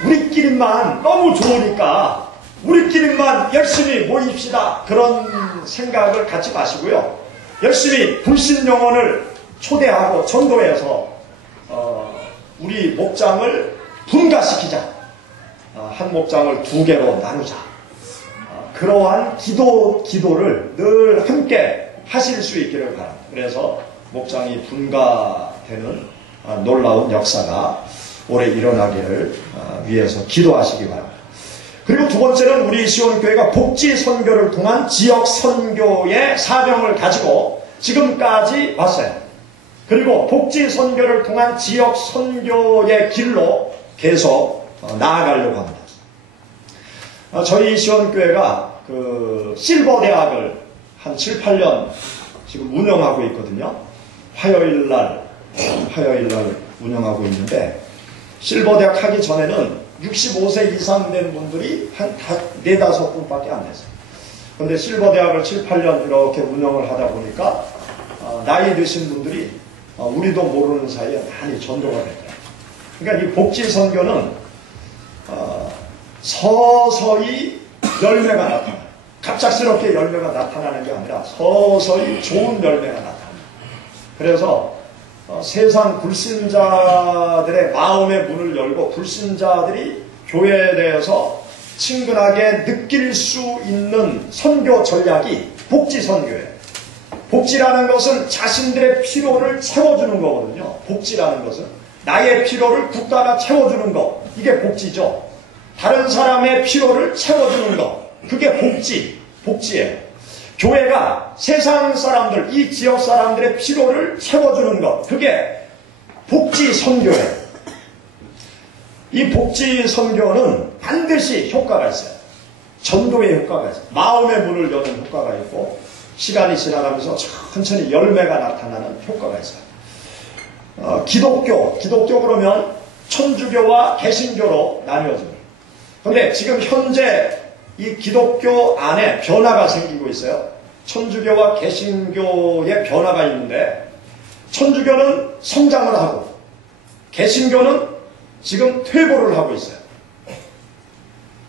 우리끼리만 너무 좋으니까 우리끼리만 열심히 모입시다, 그런 생각을 갖지 마시고요. 열심히 불신 영혼을 초대하고 전도해서 우리 목장을 분가시키자. 한 목장을 2개로 나누자. 그러한 기도를 늘 함께 하실 수 있기를 바랍니다. 그래서 목장이 분가되는 놀라운 역사가 올해 일어나기를 위해서 기도하시기 바랍니다. 그리고 두 번째는 우리 시온교회가 복지 선교를 통한 지역 선교의 사명을 가지고 지금까지 왔어요. 그리고 복지 선교를 통한 지역 선교의 길로 계속 나아가려고 합니다. 저희 시온교회가 그 실버 대학을 한 7, 8년 지금 운영하고 있거든요. 화요일날 운영하고 있는데, 실버 대학 하기 전에는 65세 이상 된 분들이 한 4-5분밖에 안 됐어요. 그런데 실버 대학을 7, 8년 이렇게 운영을 하다 보니까 나이 드신 분들이 우리도 모르는 사이에 많이 전도가 됐더라고요. 그러니까 이 복지 선교는 서서히 열매가 나타나요. 갑작스럽게 열매가 나타나는 게 아니라 서서히 좋은 열매가 나타납니다. 그래서 세상 불신자들의 마음의 문을 열고 불신자들이 교회에 대해서 친근하게 느낄 수 있는 선교 전략이 복지 선교예요. 복지라는 것은 자신들의 필요를 채워주는 거거든요. 복지라는 것은 나의 필요를 국가가 채워주는 거, 이게 복지죠. 다른 사람의 필요를 채워주는 거, 그게 복지예요. 교회가 세상 사람들, 이 지역 사람들의 필요를 채워주는 것, 그게 복지 선교예요. 이 복지 선교는 반드시 효과가 있어요. 전도의 효과가 있어요. 마음의 문을 여는 효과가 있고, 시간이 지나가면서 천천히 열매가 나타나는 효과가 있어요. 기독교 그러면 천주교와 개신교로 나뉘어집니다. 그런데 지금 현재 이 기독교 안에 변화가 생기고 있어요. 천주교와 개신교의 변화가 있는데, 천주교는 성장을 하고 개신교는 지금 퇴보를 하고 있어요.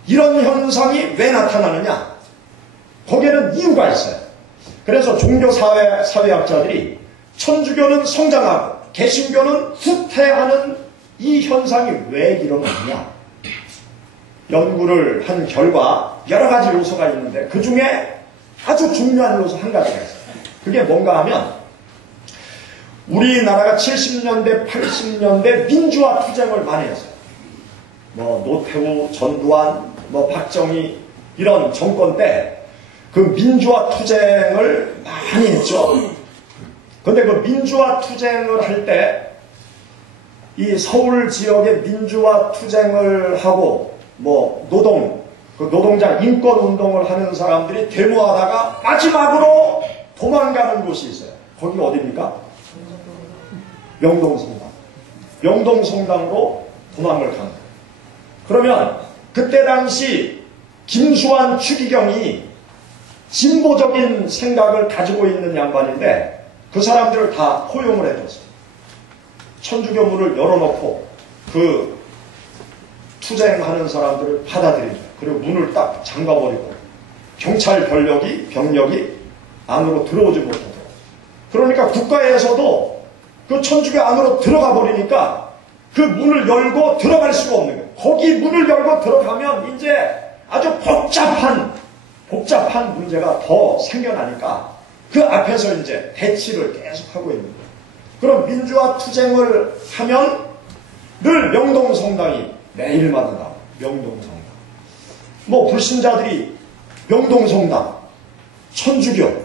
이런 현상이 왜 나타나느냐? 거기에는 이유가 있어요. 그래서 종교사회학자들이 천주교는 성장하고 개신교는 후퇴하는 이 현상이 왜 일어나느냐? 연구를 한 결과 여러 가지 요소가 있는데, 그 중에 아주 중요한 요소 한 가지가 있어요. 그게 뭔가 하면, 우리나라가 70년대, 80년대 민주화 투쟁을 많이 했어요. 노태우, 전두환, 박정희 이런 정권 때 그 민주화 투쟁을 많이 했죠. 그런데 그 민주화 투쟁을 할 때 이 서울 지역의 민주화 투쟁을 하고 노동자 인권 운동을 하는 사람들이 데모하다가 마지막으로 도망가는 곳이 있어요. 거기가 어디입니까? 명동성당. 명동성당으로 도망을 간 거예요. 그러면 그때 당시 김수환 추기경이 진보적인 생각을 가지고 있는 양반인데, 그 사람들을 다 호용을 해줬어요. 천주교 문을 열어놓고 그 투쟁하는 사람들을 받아들인 거예요. 그리고 문을 딱 잠가버리고 경찰 병력이 안으로 들어오지 못하도록. 그러니까 국가에서도 그 천주교 안으로 들어가 버리니까 그 문을 열고 들어갈 수가 없는 거예요. 거기 문을 열고 들어가면 이제 아주 복잡한 문제가 더 생겨나니까 그 앞에서 이제 대치를 계속하고 있는 거예요. 그럼 민주화 투쟁을 하면 늘 명동성당이 매일마다 나와요. 명동성당. 불신자들이 명동성당, 천주교,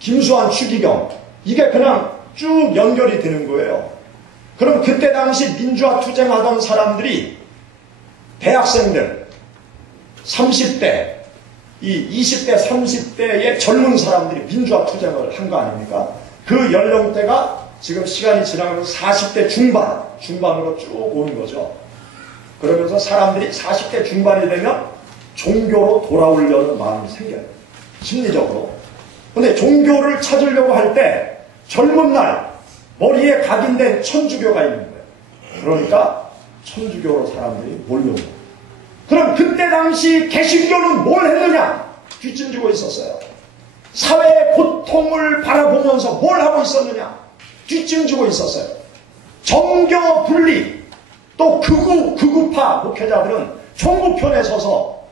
김수환 추기경, 이게 그냥 쭉 연결이 되는 거예요. 그럼 그때 당시 민주화 투쟁하던 사람들이 대학생들, 30대, 이 20대, 30대의 젊은 사람들이 민주화 투쟁을 한 거 아닙니까? 그 연령대가 지금 시간이 지나가면서 40대 중반으로 쭉 오는 거죠. 그러면서 사람들이 40대 중반이 되면 종교로 돌아오려는 마음이 생겨요. 심리적으로. 근데 종교를 찾으려고 할 때 젊은 날 머리에 각인된 천주교가 있는 거예요. 그러니까 천주교로 사람들이 몰려오고. 그럼 그때 당시 개신교는 뭘 했느냐? 뒷짐지고 있었어요. 사회의 고통을 바라보면서 뭘 하고 있었느냐? 뒷짐지고 있었어요. 정교 분리, 또 극우파 목회자들은 정부 편에 서서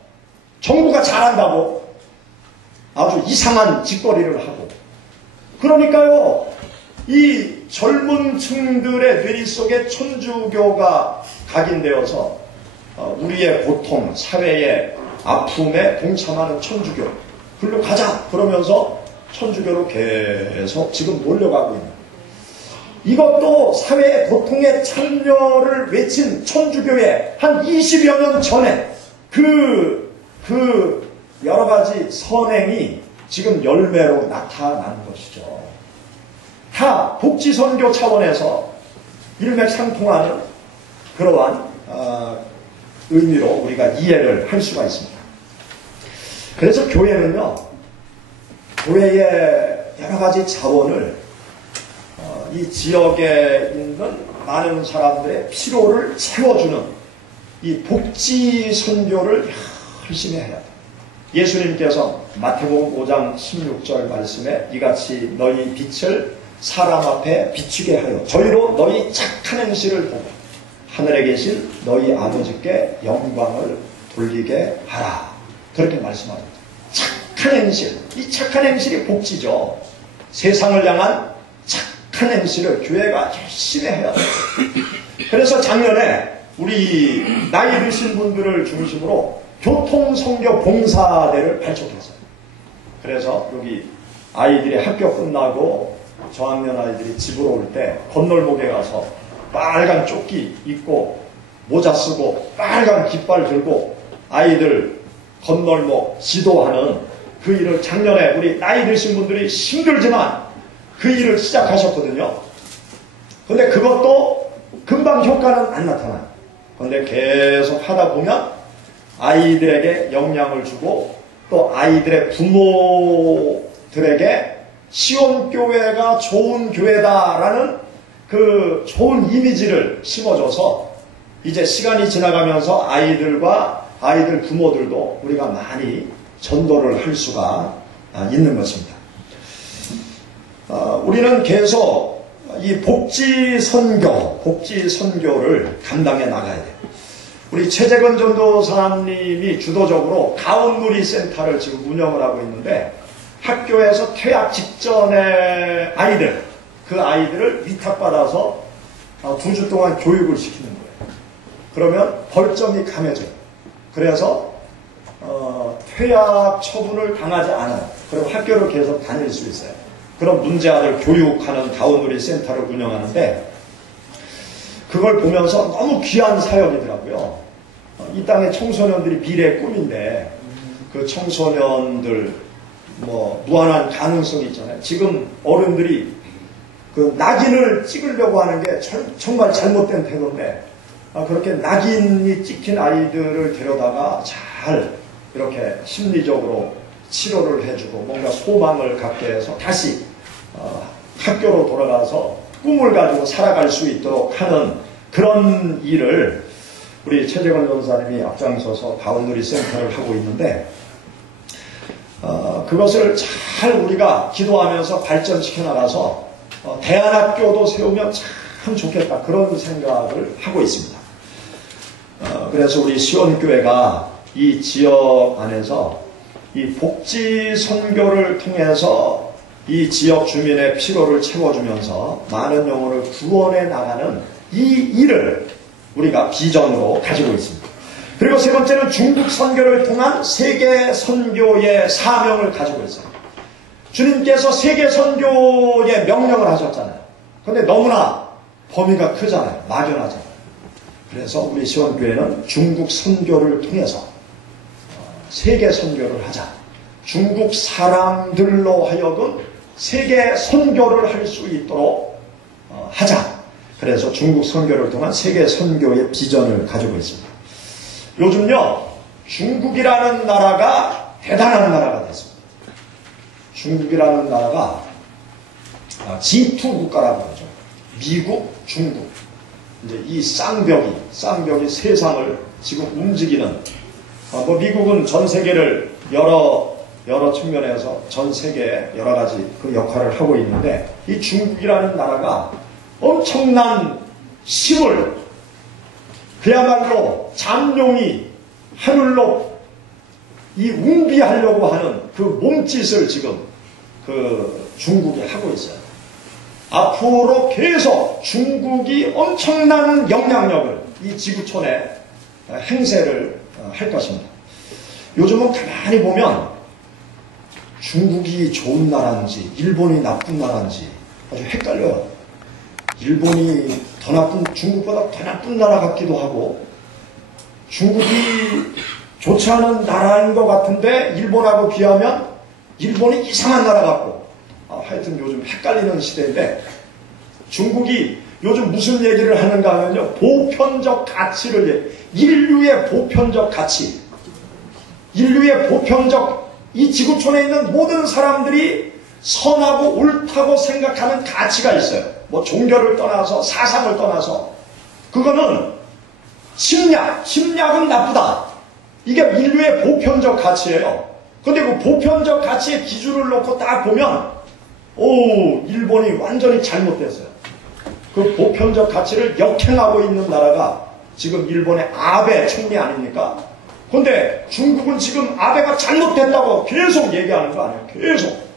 정부가 잘한다고 아주 이상한 짓거리를 하고. 그러니까요, 이 젊은 층들의 뇌리 속에 천주교가 각인되어서 우리의 고통, 사회의 아픔에 동참하는 천주교, 글로 가자! 그러면서 천주교로 계속 지금 몰려가고 있는 거예요. 이것도 사회의 고통에 참여를 외친 천주교의 한 20여 년 전에 그 여러 가지 선행이 지금 열매로 나타나는 것이죠. 다 복지선교 차원에서 일맥상통하는 그러한 의미로 우리가 이해를 할 수가 있습니다. 그래서 교회는요, 교회의 여러 가지 자원을 이 지역에 있는 많은 사람들의 필요를 채워주는 이 복지 선교를 열심히 해야 돼요. 예수님께서 마태복음 5장 16절 말씀에 이같이 너희 빛을 사람 앞에 비추게 하여 저희로 너희 착한 행실을 보고 하늘에 계신 너희 아버지께 영광을 돌리게 하라. 그렇게 말씀합니다. 착한 행실, 이 착한 행실이 복지죠. 세상을 향한 착한 행실을 교회가 열심히 해야 돼요. 그래서 작년에 우리 나이 드신 분들을 중심으로 교통선교 봉사대를 발족했어요. 그래서 여기 아이들이 학교 끝나고 저학년 아이들이 집으로 올 때 건널목에 가서 빨간 조끼 입고 모자 쓰고 빨간 깃발 들고 아이들 건널목 지도하는 그 일을 작년에 우리 나이 드신 분들이 힘들지만 그 일을 시작하셨거든요. 근데 그것도 금방 효과는 안 나타나요. 근데 계속 하다 보면 아이들에게 영향을 주고 또 아이들의 부모들에게 시온교회가 좋은 교회다라는 그 좋은 이미지를 심어줘서 이제 시간이 지나가면서 아이들과 아이들 부모들도 우리가 많이 전도를 할 수가 있는 것입니다. 우리는 계속 이 복지선교를 감당해 나가야 돼요. 우리 최재근 전도사님이 주도적으로 가온누리 센터를 지금 운영을 하고 있는데 학교에서 퇴학 직전의 아이들, 그 아이들을 위탁받아서 2주 동안 교육을 시키는 거예요. 그러면 벌점이 강해져요. 그래서 퇴학 처분을 당하지 않아요. 그리고 학교를 계속 다닐 수 있어요. 그런 문제아를 교육하는 가온누리 센터를 운영하는데 그걸 보면서 너무 귀한 사역이더라고요. 이 땅의 청소년들이 미래의 꿈인데 그 청소년들 무한한 가능성이 있잖아요. 지금 어른들이 그 낙인을 찍으려고 하는 게 정말 잘못된 태도인데 그렇게 낙인이 찍힌 아이들을 데려다가 잘 이렇게 심리적으로 치료를 해주고 뭔가 소망을 갖게 해서 다시 학교로 돌아가서 꿈을 가지고 살아갈 수 있도록 하는 그런 일을 우리 최재건 전사님이 앞장서서 가온누리 센터를 하고 있는데 그것을 잘 우리가 기도하면서 발전시켜 나가서 대안학교도 세우면 참 좋겠다 그런 생각을 하고 있습니다. 그래서 우리 시온교회가 이 지역 안에서 이 복지 선교를 통해서 이 지역 주민의 필요를 채워주면서 많은 영혼을 구원해 나가는 이 일을 우리가 비전으로 가지고 있습니다. 그리고 세 번째는 중국 선교를 통한 세계 선교의 사명을 가지고 있어요. 주님께서 세계 선교의 명령을 하셨잖아요. 그런데 너무나 범위가 크잖아요. 막연하잖아요. 그래서 우리 시온교회는 중국 선교를 통해서 세계 선교를 하자. 중국 사람들로 하여금 세계 선교를 할 수 있도록 하자. 그래서 중국 선교를 통한 세계 선교의 비전을 가지고 있습니다. 요즘요, 중국이라는 나라가 대단한 나라가 됐습니다. 중국이라는 나라가 G2 국가라고 그러죠. 미국, 중국. 이제 이 쌍벽이 세상을 지금 움직이는, 미국은 전 세계를 여러 측면에서 전 세계에 여러 가지 그 역할을 하고 있는데, 이 중국이라는 나라가 엄청난 힘을, 그야말로 잠룡이 하늘로 이 웅비하려고 하는 그 몸짓을 지금 그 중국이 하고 있어요. 앞으로 계속 중국이 엄청난 영향력을 이 지구촌에 행세를 할 것입니다. 요즘은 가만히 보면 중국이 좋은 나라인지 일본이 나쁜 나라인지 아주 헷갈려요. 일본이 중국보다 더 나쁜 나라 같기도 하고, 중국이 좋지 않은 나라인 것 같은데 일본하고 비하면 일본이 이상한 나라 같고, 하여튼 요즘 헷갈리는 시대인데, 중국이 요즘 무슨 얘기를 하는가 하면요, 보편적 가치를, 인류의 보편적 가치, 인류의 보편적, 이 지구촌에 있는 모든 사람들이 선하고 옳다고 생각하는 가치가 있어요. 뭐 종교를 떠나서, 사상을 떠나서, 그거는 침략은 나쁘다. 이게 인류의 보편적 가치예요. 근데 그 보편적 가치의 기준을 놓고 딱 보면, 일본이 완전히 잘못됐어요. 그 보편적 가치를 역행하고 있는 나라가 지금 일본의 아베 총리 아닙니까? 근데 중국은 지금 아베가 잘못됐다고 계속 얘기하는 거 아니에요? 계속.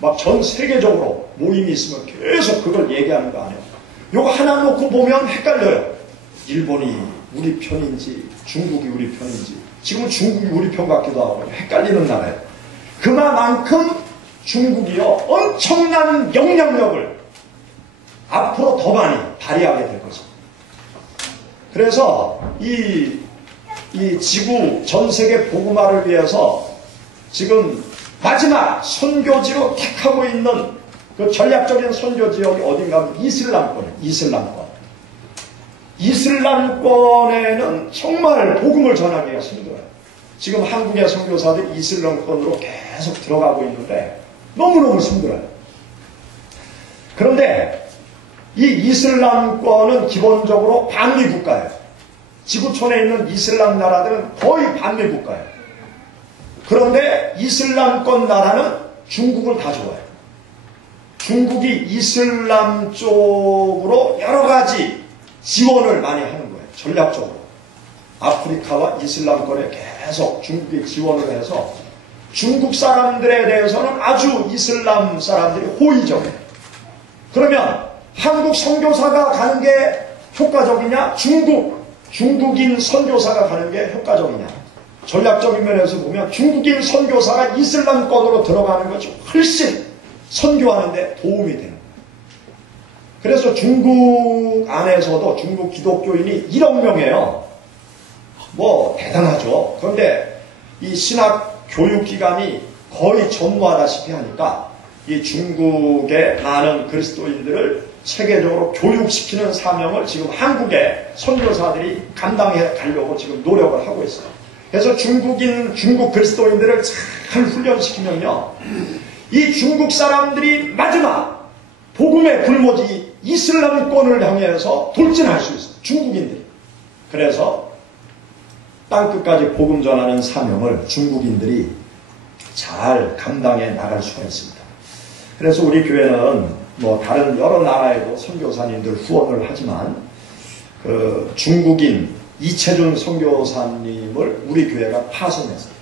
막 전 세계적으로 모임이 있으면 계속 그걸 얘기하는 거 아니에요? 요거 하나 놓고 보면 헷갈려요. 일본이 우리 편인지 중국이 우리 편인지. 지금은 중국이 우리 편 같기도 하고 헷갈리는 나라예요. 그만큼 중국이요, 엄청난 영향력을 앞으로 더 많이 발휘하게 될 것입니다. 그래서 이 지구 전 세계 복음화를 위해서 지금 마지막 선교지로 택하고 있는 그 전략적인 선교 지역이 어딘가 하면 이슬람권이에요. 이슬람권에는 정말 복음을 전하기가 힘들어요. 지금 한국의 선교사들이 이슬람권으로 계속 들어가고 있는데 너무너무 힘들어요. 그런데 이 이슬람권은 기본적으로 반미 국가예요. 지구촌에 있는 이슬람 나라들은 거의 반미 국가예요. 그런데 이슬람권 나라는 중국을 다 좋아해요. 중국이 이슬람 쪽으로 여러 가지 지원을 많이 하는 거예요. 전략적으로. 아프리카와 이슬람권에 계속 중국이 지원을 해서 중국 사람들에 대해서는 아주 이슬람 사람들이 호의적이에요. 그러면 한국 선교사가 가는 게 효과적이냐? 중국인 선교사가 가는 게 효과적이냐? 전략적인 면에서 보면 중국인 선교사가 이슬람권으로 들어가는 것이 훨씬 선교하는데 도움이 되는 거예요. 그래서 중국 안에서도 중국 기독교인이 1억 명이에요. 뭐 대단하죠. 그런데 이 신학 교육기관이 거의 전무하다시피 하니까 이 중국의 많은 그리스도인들을 세계적으로 교육시키는 사명을 지금 한국의 선교사들이 감당해 가려고 지금 노력을 하고 있어요. 그래서 중국 그리스도인들을 잘 훈련시키면요, 이 중국 사람들이 마지막 복음의 불모지 이슬람권을 향해서 돌진할 수 있어요. 중국인들이. 그래서 땅끝까지 복음 전하는 사명을 중국인들이 잘 감당해 나갈 수가 있습니다. 그래서 우리 교회는 뭐 다른 여러 나라에도 선교사님들 후원을 하지만 그 중국인 이채준 선교사님을 우리 교회가 파송했어요.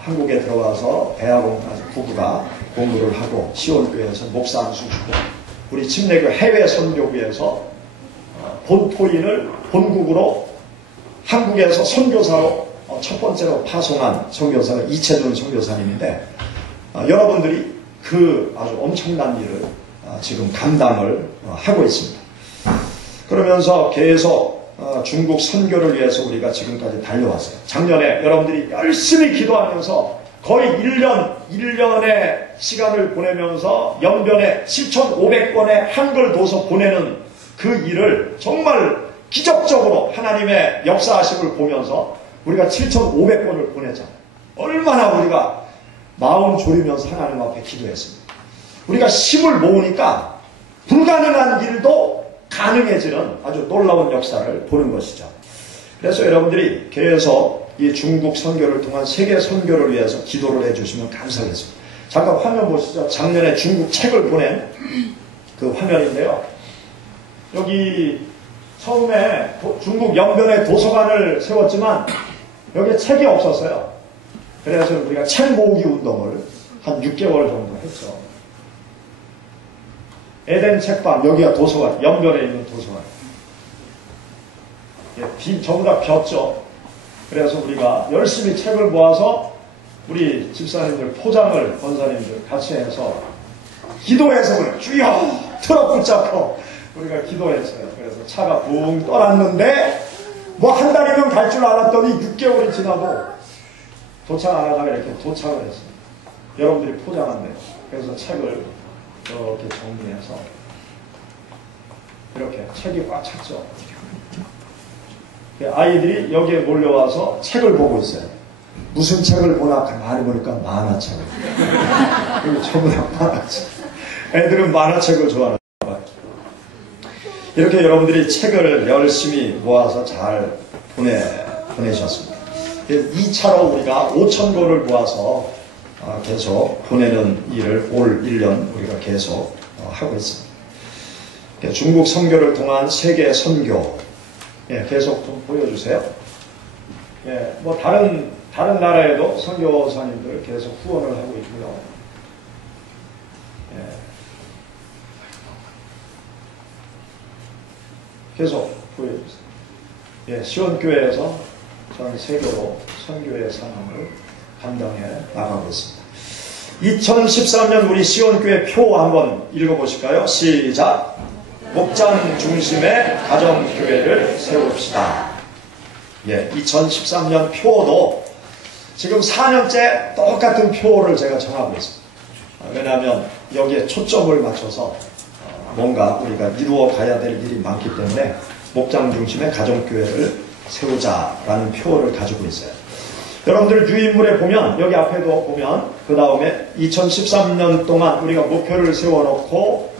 한국에 들어와서 대학원까지 부부가 공부를 하고 시온교회에서 목사 안수 주고 우리 침례교 해외 선교부에서 본토인을 본국으로 한국에서 선교사로 첫 번째로 파송한 선교사가 이채준 선교사님인데 여러분들이 그 아주 엄청난 일을 지금 감당을 하고 있습니다. 그러면서 계속 중국 선교를 위해서 우리가 지금까지 달려왔어요. 작년에 여러분들이 열심히 기도하면서 거의 1년의 시간을 보내면서 연변에 7,500권의 한글 도서 보내는 그 일을 정말 기적적으로 하나님의 역사하심을 보면서 우리가 7,500번을 보냈잖아요. 얼마나 우리가 마음 졸이면서 하나님 앞에 기도했습니다. 우리가 힘을 모으니까 불가능한 일도 가능해지는 아주 놀라운 역사를 보는 것이죠. 그래서 여러분들이 계속 이 중국 선교를 통한 세계 선교를 위해서 기도를 해주시면 감사하겠습니다. 잠깐 화면 보시죠. 작년에 중국 책을 보낸 그 화면인데요. 여기 처음에 중국 연변에 도서관을 세웠지만 여기에 책이 없었어요. 그래서 우리가 책 모으기 운동을 한 6개월 정도 했죠. 에덴 책방, 여기가 도서관, 연변에 있는 도서관. 전부 다 폈죠. 그래서 우리가 열심히 책을 모아서 우리 집사님들, 포장을, 권사님들 같이 해서 기도해서 그래. 주여! 트럭 붙잡고 우리가 기도했어요. 그래서 차가 붕 떠났는데 뭐 한 달이면 갈 줄 알았더니 6개월이 지나도 도착 안 하다가 이렇게 도착을 했습니다. 여러분들이 포장한대요. 그래서 책을 이렇게 정리해서 이렇게 책이 꽉 찼죠. 아이들이 여기에 몰려와서 책을 보고 있어요. 무슨 책을 보나 많이 보니까 만화책을. 그리고 전부 다 만화책. 애들은 만화책을 좋아하는 거예요. 이렇게 여러분들이 책을 열심히 모아서 잘 보내셨습니다. 2차로 우리가 5,000권을 모아서 계속 보내는 일을 올 1년 우리가 계속 하고 있습니다. 중국 선교를 통한 세계 선교 계속 좀 보여주세요. 뭐 다른 나라에도 선교사님들 계속 후원을 하고 있고요. 계속 보여주세요. 시온교회에서 전 세계로 선교의 사명을 감당해 나가고 있습니다. 2013년 우리 시온교회 표 한번 읽어보실까요? 시작! 목장 중심의 가정교회를 세웁시다. 2013년 표도 지금 4년째 똑같은 표를 제가 정하고 있습니다. 왜냐하면 여기에 초점을 맞춰서 뭔가 우리가 이루어 가야 될 일이 많기 때문에 목장 중심의 가정교회를 세우자라는 표를 가지고 있어요. 여러분들 유인물에 보면 여기 앞에도 보면 그 다음에 2013년 동안 우리가 목표를 세워놓고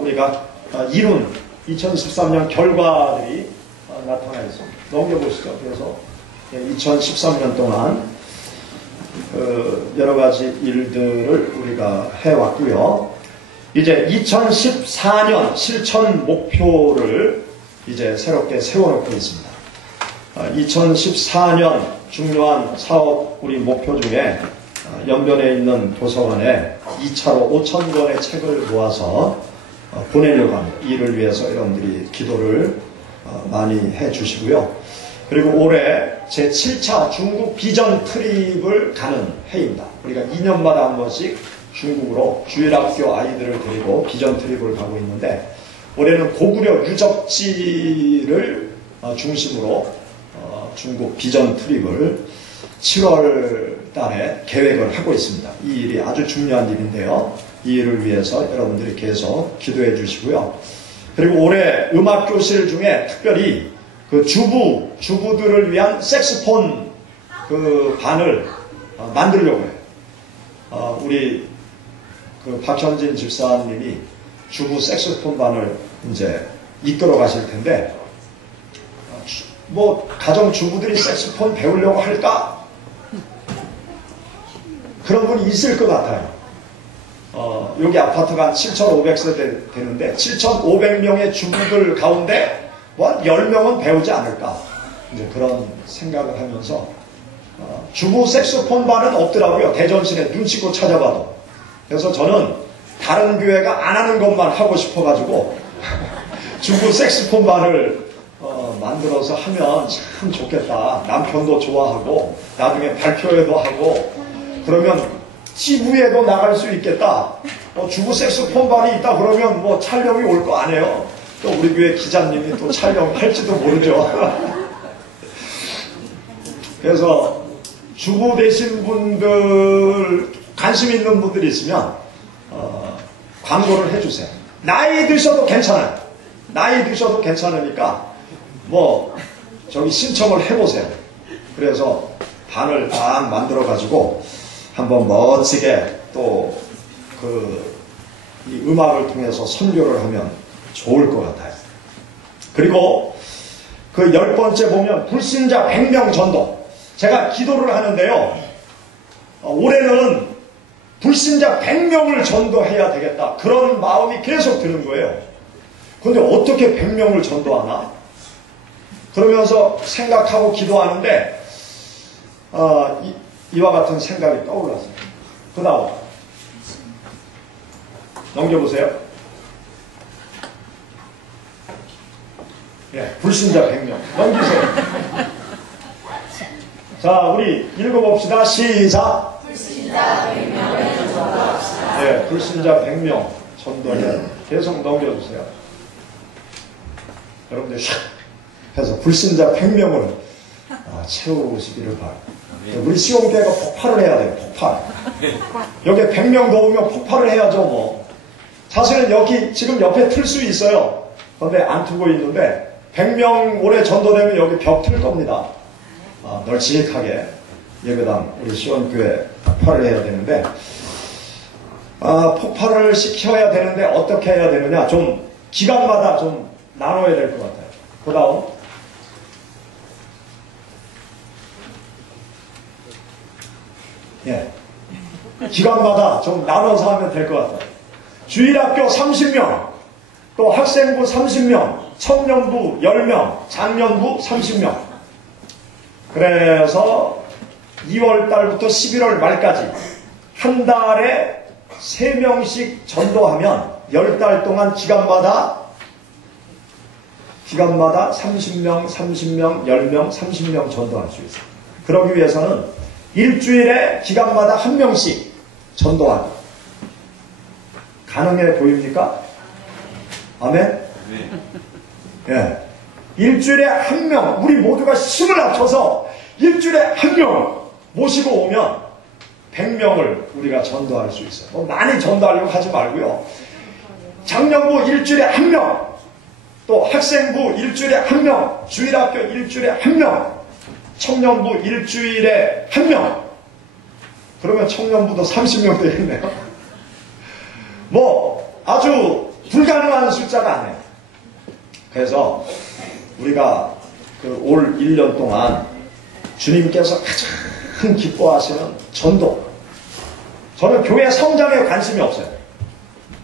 우리가 이룬 2013년 결과들이 나타나 있습니다. 넘겨보시죠. 그래서 2013년 동안 여러 가지 일들을 우리가 해왔고요. 이제 2014년 실천 목표를 이제 새롭게 세워놓고 있습니다. 2014년 중요한 사업 우리 목표 중에 연변에 있는 도서관에 2차로 5,000권의 책을 모아서 보내려고 합니다. 이를 위해서 여러분들이 기도를 많이 해주시고요. 그리고 올해 제7차 중국 비전 트립을 가는 해입니다. 우리가 2년마다 한 번씩 중국으로 주일학교 아이들을 데리고 비전 트립을 가고 있는데 올해는 고구려 유적지를 중심으로 중국 비전 트립을 7월 달에 계획을 하고 있습니다. 이 일이 아주 중요한 일인데요. 이 일을 위해서 여러분들이 계속 기도해 주시고요. 그리고 올해 음악교실 중에 특별히 그 주부들을 위한 색스폰 그 반을 만들려고 해요. 우리 그 박현진 집사님이 주부 색스폰 반을 이제 이끌어 가실 텐데, 뭐 가정 주부들이 색스폰 배우려고 할까? 그런 분이 있을 것 같아요. 여기 아파트가 한 7,500세대 되는데 7,500명의 주부들 가운데 뭐 한 10명은 배우지 않을까, 이제 그런 생각을 하면서 주부 색소폰 반은 없더라고요. 대전시내 눈치껏 찾아봐도. 그래서 저는 다른 교회가 안 하는 것만 하고 싶어가지고 주부 색소폰 반을 만들어서 하면 참 좋겠다. 남편도 좋아하고 나중에 발표회도 하고 그러면 TV에도 나갈 수 있겠다. 주부 색소폰 반이 있다 그러면 뭐 촬영이 올 거 아니에요. 또 우리 교회 기자님이 또 촬영할지도 모르죠. 그래서 주부 되신 분들, 관심 있는 분들이 있으면 광고를 해주세요. 나이 드셔도 괜찮아요. 나이 드셔도 괜찮으니까 뭐 저기 신청을 해보세요. 그래서 반을 딱 만들어 가지고 한번 멋지게 또 이 음악을 통해서 선교를 하면 좋을 것 같아요. 그리고 그 10번째 보면 불신자 100명 전도. 제가 기도를 하는데요. 올해는 불신자 100명을 전도해야 되겠다. 그런 마음이 계속 드는 거예요. 근데 어떻게 100명을 전도하나? 그러면서 생각하고 기도하는데 이와 같은 생각이 떠올랐어요. 그 다음 넘겨보세요. 예, 불신자 100명 넘기세요. 자, 우리 읽어봅시다. 시작. 불신자 100명을 전도합시다. 예, 불신자 100명 전도를 계속 넘겨주세요. 여러분들 샥 해서 불신자 100명을 채우시기를 바랍니다. 우리 시온교회가 폭발을 해야 돼요. 폭발. 여기 100명 넘으면 폭발을 해야죠. 뭐 사실은 여기 지금 옆에 틀 수 있어요. 그런데 안 틀고 있는데 100명 올해 전도되면 여기 벽 틀 겁니다. 널찍하게 예배당 우리 시온교회 폭발을 해야 되는데 폭발을 시켜야 되는데 어떻게 해야 되느냐, 좀 기간마다 좀 나눠야 될 것 같아요. 그 다음 기간마다 좀 나눠서 하면 될 것 같아요. 주일학교 30명, 또 학생부 30명, 청년부 10명, 장년부 30명. 그래서 2월달부터 11월 말까지 한 달에 3명씩 전도하면 10달 동안 기간마다 30명, 30명, 10명, 30명 전도할 수 있어요. 그러기 위해서는 일주일에 기간마다 한 명씩 전도하기. 가능해 보입니까? 아멘? 예. 일주일에 한 명, 우리 모두가 힘을 합쳐서 일주일에 한 명 모시고 오면 100명을 우리가 전도할 수 있어요. 많이 전도하려고 하지 말고요. 장년부 일주일에 한 명, 또 학생부 일주일에 한 명, 주일학교 일주일에 한 명, 청년부 일주일에 한 명. 그러면 청년부도 30명 되겠네요. 뭐 아주 불가능한 숫자가 아니에요. 그래서 우리가 올 1년 동안 주님께서 가장 기뻐하시는 전도. 저는 교회 성장에 관심이 없어요.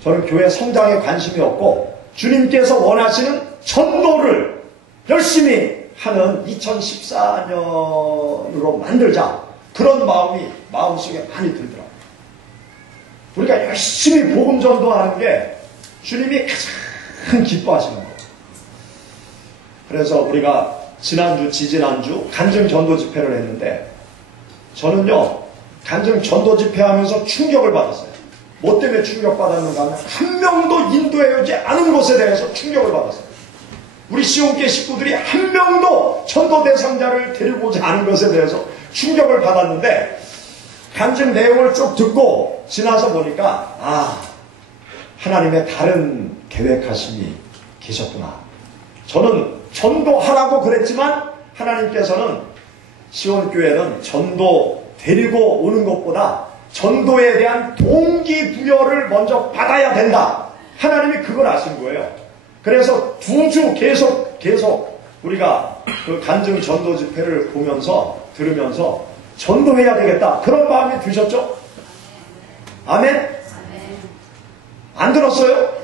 저는 교회 성장에 관심이 없고 주님께서 원하시는 전도를 열심히 하는 2014년으로 만들자. 그런 마음이 마음속에 많이 들더라고요. 우리가 열심히 복음 전도하는 게 주님이 가장 기뻐하시는 거예요. 그래서 우리가 지난주, 지지난주 간증 전도 집회를 했는데 저는요, 간증 전도 집회 하면서 충격을 받았어요. 뭐 때문에 충격받았는가 하면 한 명도 인도해오지 않은 것에 대해서 충격을 받았어요. 우리 시온교회 식구들이 한 명도 전도 대상자를 데리고 오지 않은 것에 대해서 충격을 받았는데 간증 내용을 쭉 듣고 지나서 보니까 하나님의 다른 계획하심이 계셨구나. 저는 전도하라고 그랬지만 하나님께서는 시온교회는 전도 데리고 오는 것보다 전도에 대한 동기부여를 먼저 받아야 된다. 하나님이 그걸 아신 거예요. 그래서 2주 계속 우리가 그 간증 전도 집회를 보면서 들으면서 전도해야 되겠다. 그런 마음이 드셨죠? 아멘? 안 들었어요?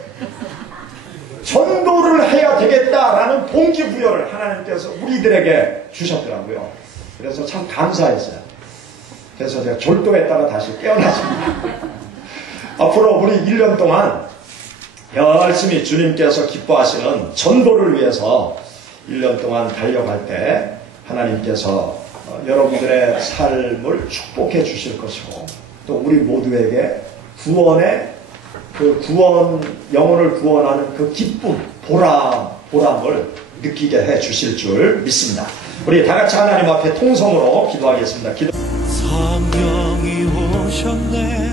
전도를 해야 되겠다라는 동기부여를 하나님께서 우리들에게 주셨더라고요. 그래서 참 감사했어요. 그래서 제가 졸도했다가 다시 깨어났습니다. 앞으로 우리 1년 동안 열심히 주님께서 기뻐하시는 전도를 위해서 1년 동안 달려갈 때 하나님께서 여러분들의 삶을 축복해 주실 것이고 또 우리 모두에게 구원의 영혼을 구원하는 그 기쁨, 보람을 느끼게 해 주실 줄 믿습니다. 우리 다 같이 하나님 앞에 통성으로 기도하겠습니다. 성령이 오셨네.